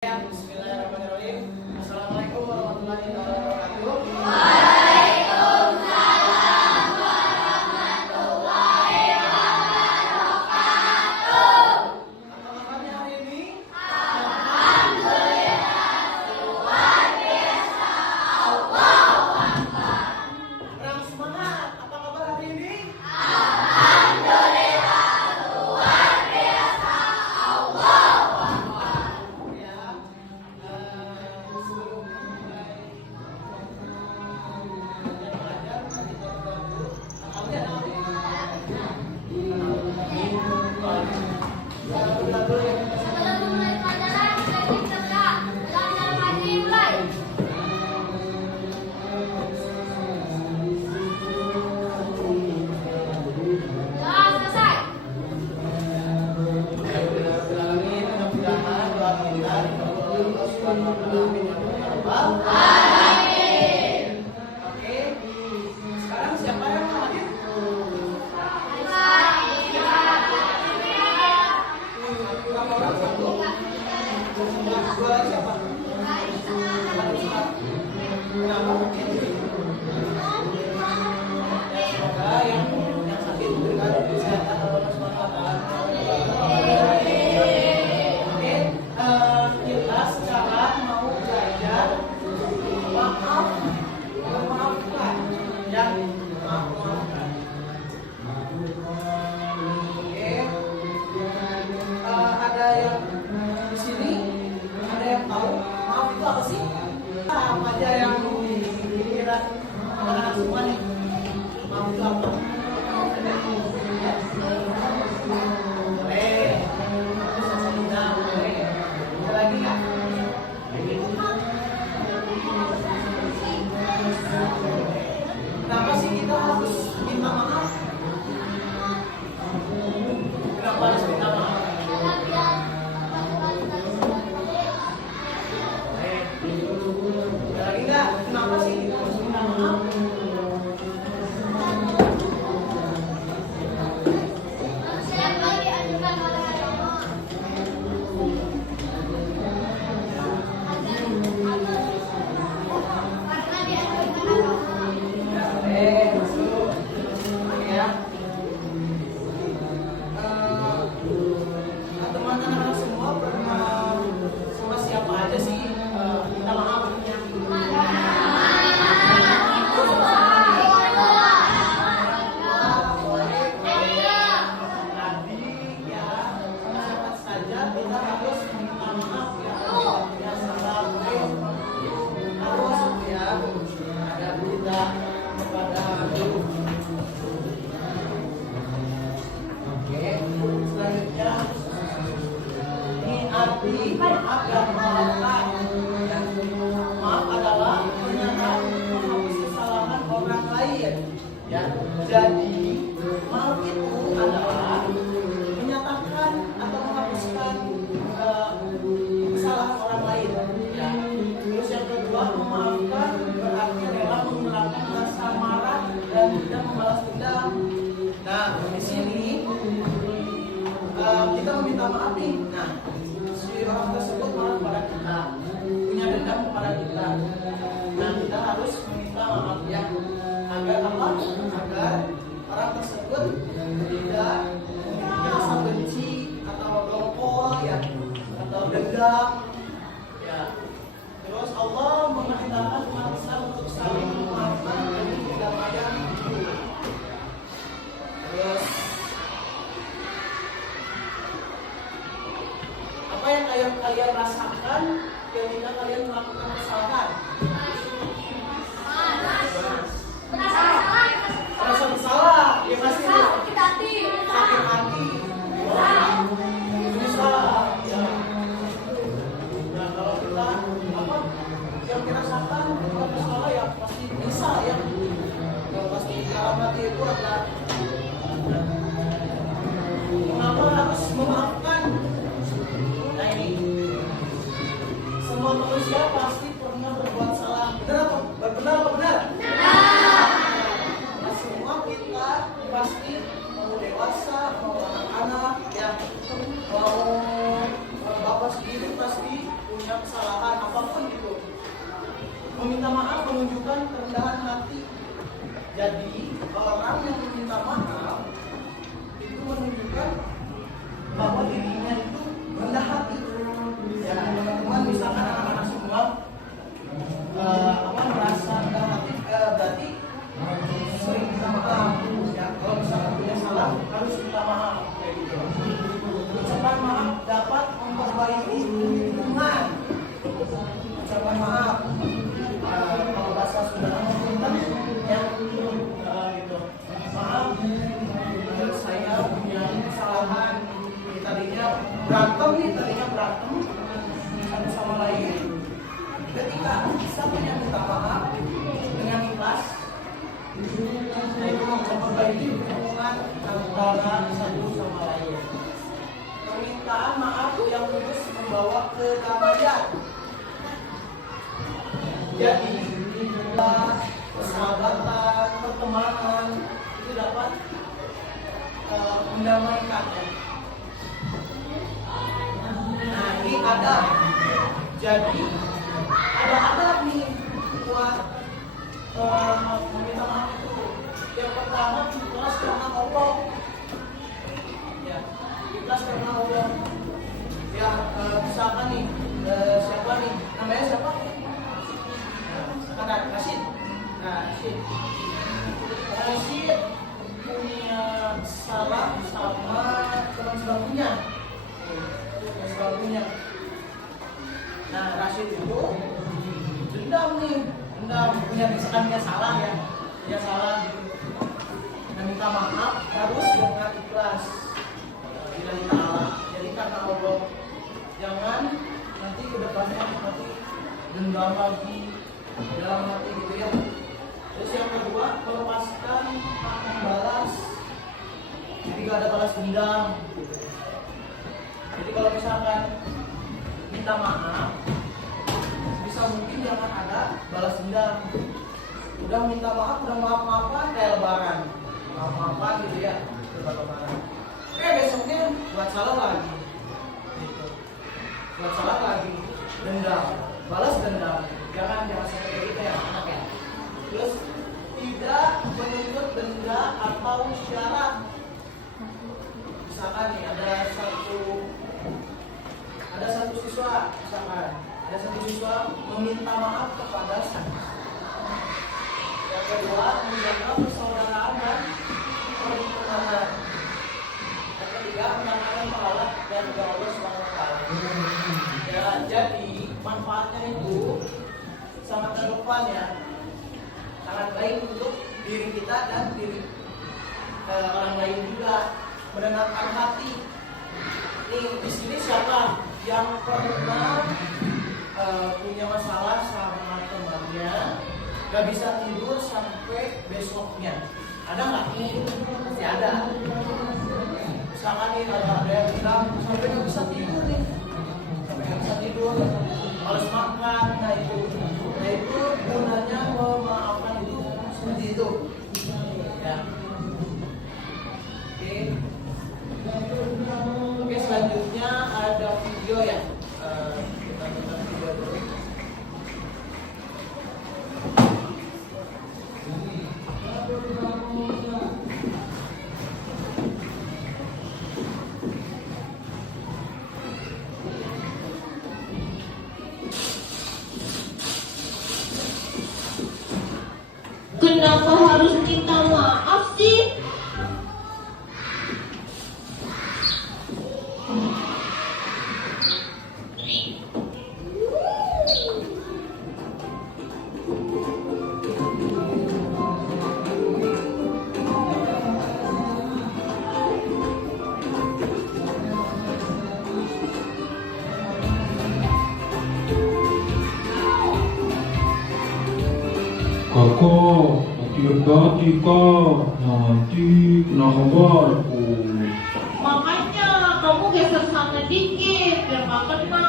Bismillahirrahmanirrahim. Assalamualaikum warahmatullahi wabarakatuh. Waalaikumsalam warahmatullahi wabarakatuh. Apa kabarnya hari ini? Alhamdulillah luar biasa. Allahu Akbar. Kurang semangat. Apa kabar hari ini? Alhamdulillah luar biasa. Allahu Akbar. Ya. Sebelum mulai belajar, tadi kita dulu. Ada apa? Sebelum memulai pelajaran, kita berdoa. Belajar ngaji mulai. Doa selesai. Mudah-mudahan doa kita dikabul Allah Subhanahu wa taala. Amin ya rabbal alamin. Amin. Oke. Sekarang siapa yang hadir? Berapa orang? Satu. Dua siapa? Kenapa? Ya, semoga yang sakit diberikan kesehatan oleh Allah Subhanahu wa taala. Oke, kita sekarang mau belajar memaafkan ya, maafkan. Oke, ada yang di sini, ada yang tahu maaf itu apa sih? Apa aja yang dikira anak-anak semua nih? Maaf itu apa? Ya. Boleh. Nah, boleh. Ada lagi nggak? Kenapa sih kita harus minta maaf? Kenapa harus minta maaf? Ada lagi nggak? Kenapa sih kita harus minta maaf? Siapa diajukan oleh agama? Karena diajukan agama. Masuk. Ya. Teman-teman semua pernah sama siapa aja sih minta maafnya? Adik ya, sama siapa saja kita harus minta maaf ya. Ya salah harus ya ada kita kepada guru. Oke, selanjutnya ini arti maaf dan memaafkan. Maaf adalah pernyataan menghapus kesalahan orang lain. Ya, jadi maaf itu adalah menyatakan atau menghapuskan kesalahan orang lain. Ya. Terus yang kedua, memaafkan berarti rela menghilangkan rasa marah dan tidak membalas dendam. Nah, di sini kita meminta maaf nih. Nah, si orang tersebut marah kepada kita, punya dendam kepada kita. Nah, kita harus meminta maaf ya, agar apa? Agar orang tersebut tidak memiliki rasa benci atau dongkol ya, atau dendam ya. Terus Allah memerintahkan umat Islam untuk saling memaafkan demi kedamaian hidup. Terus apa yang kalian rasakan ketika kalian melakukan kesalahan? Rasa bersalah, ya pasti sakit hati. Menyesal, ya. Nah, kalau kita apa yang dirasakan kalau bersalah ya pasti bisa ya. Kalau pasti dalam hati itu ada. Kenapa harus memaafkan? Nah ini semua manusia pasti pernah berbuat salah. Benar apa benar? Nah, semua kita pasti mau dewasa, mau anak-anak, ya mau bapak sendiri pasti punya Meminta maaf menunjukkan kerendahan hati. Jadi orang yang meminta maaf itu menunjukkan bahwa dirinya itu rendah hati. Ya teman-teman, misalkan anak-anak semua merasa rendah hati, berarti sering minta maaf. Ya, kalau misalkan punya salah harus minta maaf kayak gitu. Ucapan maaf dapat memperbaiki hubungan. Ucapan maaf, kalau bahasa Sunda ya gitu. Maaf, saya punya kesalahan. Tadinya berantem satu sama lain. Ketika bisa minta maaf dengan ikhlas, itu memperbaiki hubungan antara satu sama lain. Permintaan maaf yang tulus membawa kedamaian. Jadi, persahabatan, pertemanan itu dapat mendamaikan. Nah, ini ada. Jadi, ada adab nih buat meminta maaf itu. Yang pertama, ikhlas karena Allah. Ya, ikhlas karena Allah. Ya, misalkan nih, siapa nih? Namanya siapa? Rashid. Rashid punya salah sama teman sebangkunya. Nah, Rashid itu dendam punya misalkan dia salah ya, dia salah gitu. Nah, minta maaf harus dengan ikhlas. Lillahi ta'ala. Jadi karena Allah, jangan nanti kedepannya nanti dendam lagi dalam hati gitu ya. Terus yang kedua, melepaskan hak membalas. Jadi gak ada balas dendam gitu. Jadi kalau misalkan minta maaf, bisa mungkin jangan ada balas dendam. Udah minta maaf, udah maaf-maafan kayak lebaran, maaf-maafan gitu ya, lebaran. Besoknya buat salah lagi gitu. Buat salah lagi, dendam, balas dendam. Jangan sampai kayak gitu ya anak ya. Terus tidak menuntut denda atau syarat. Misalkan nih ada satu siswa, meminta maaf kepada sang. Yang kedua, menjaga persaudaraan dan pertemanan. Yang ketiga, menanamkan pahala dan Allah Subhanahu wa taala. Ya, jadi manfaatnya itu sangat relevan ya, sangat baik untuk diri kita dan diri orang lain juga. Menenangkan hati. Nih di sini siapa yang pernah punya masalah sama temannya, gak bisa tidur sampai besoknya? Ada nggak? Pasti ada. Misalkan nih ada yang bilang sampai gak bisa tidur nih, harus makan. Nah itu gunanya memaafkan itu seperti itu ya. Oke, selanjutnya ada video ya. Kita tonton video dulu. Kenapa harus minta maaf sih? Kakak, hati-hati kak, nanti kena kabarku. Makanya kamu geser sana dikit biar gak kena.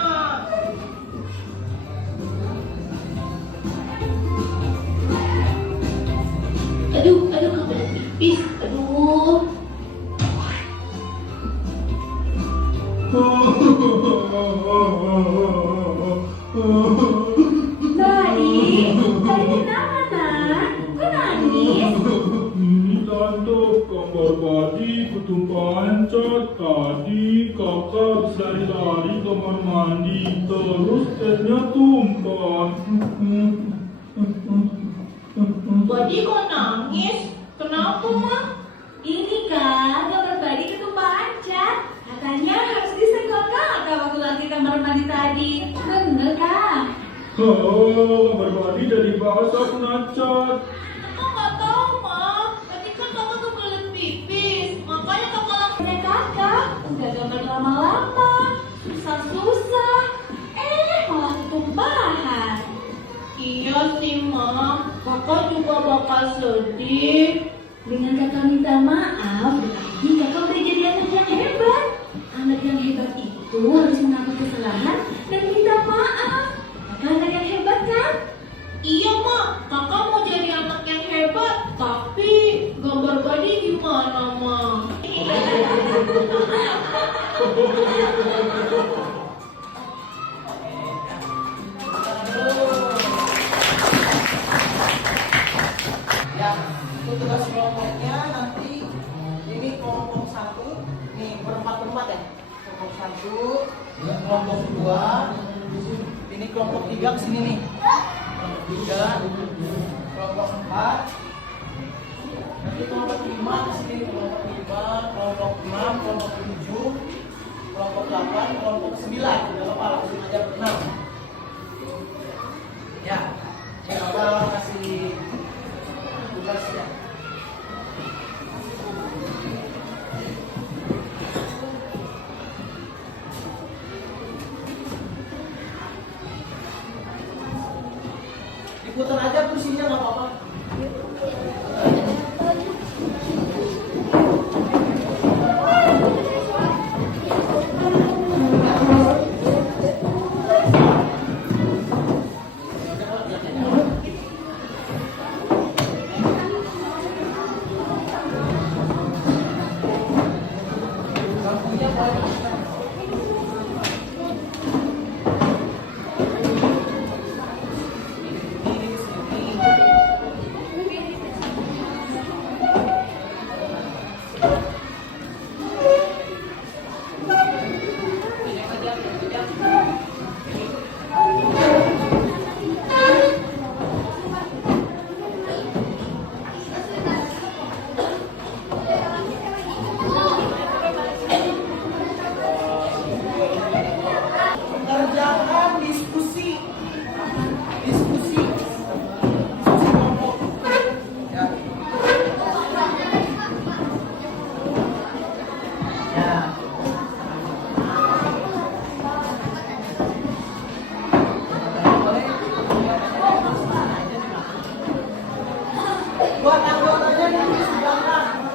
Aduh, kebelet pipis. Aduh. Baik. berbadi ketumpahan cat. Tadi kakak berlari-lari ke kamar mandi, terus catnya tumpah. Badi kok nangis? Kenapa, Ma? Ini kan gambar Badi ketumpahan cat. Katanya harus disenggol kakak waktu lagi kamar mandi tadi. Bener kak? Oh, kamar mandi jadi basah kena cat. Kakak nggak tahu, Ma. Tadi kan kakak kebelet pipis. Makanya kakak langsung... Ya kakak, udah gambar lama-lama, susah-susah. Malah ketumpahan. Iya sih, Ma. Kakak juga bakal sedih. Dengan kakak minta maaf, berarti kakak udah jadi anak yang hebat. Anak yang hebat itu harus mengakui kesalahan dan minta maaf. Kakak anak yang hebat kan? Iya, Ma. Kakak mau jadi anak yang hebat. Tapi gambar Badi gimana, Ma? Ya, itu tugas kelompoknya nanti ini kelompok 1, nih berempat-empat ya. Kelompok 1, kelompok 2, ini kelompok 3 kesini nih. Kelompok 3, kelompok 4, nanti kelompok 5 kesini, kelompok 5, kelompok 6, kelompok 7, kelompok 8, kelompok 9. Udah apa langsung aja berenang. Ya, kita kasih tugas ya. Diputar aja kursinya nggak apa-apa. Kerjakan diskusi kelompok ya. Buat anggotanya di belakang.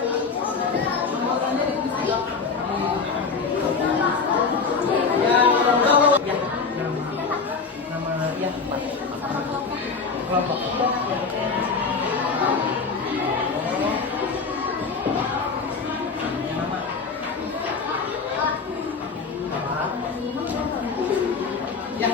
Anggotanya di belakang. Ya, nama ya kelompok. Ya.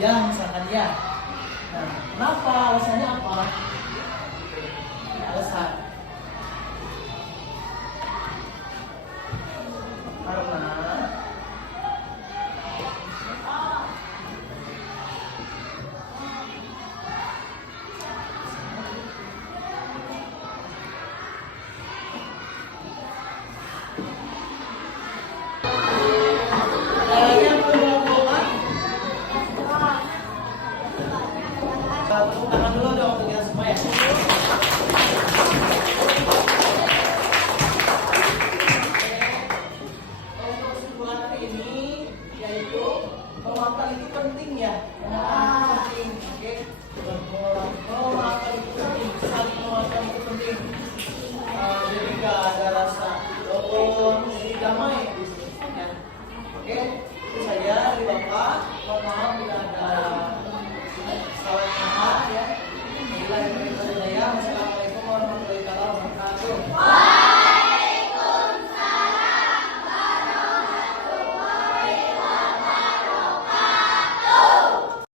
dia, misalkan dia. Nah, kenapa? Alasannya apa?